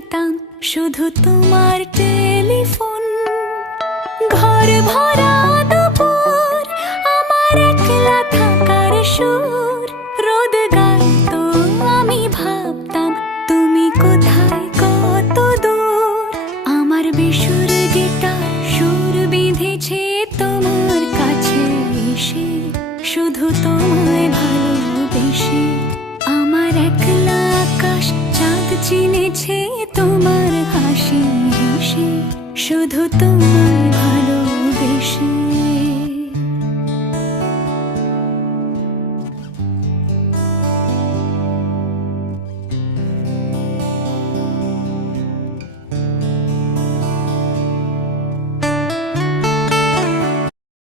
নিতাম শুধু তোমার টেলিফোন। ঘর ভরা দুপুর, আমার একলা থাকার সুর, রোদ গাইতো আমি ভাবতাম তুমি কোথায় কত দূর। আমার বেসুর গিটার সুর বিঁধেছে তোমার কাছে এসে, শুধু তোমায় ভালোবেসে। আমার একলা আকাশ চাঁদ চিনেছে তোমার হাসি হেসে, শুধু তোমায়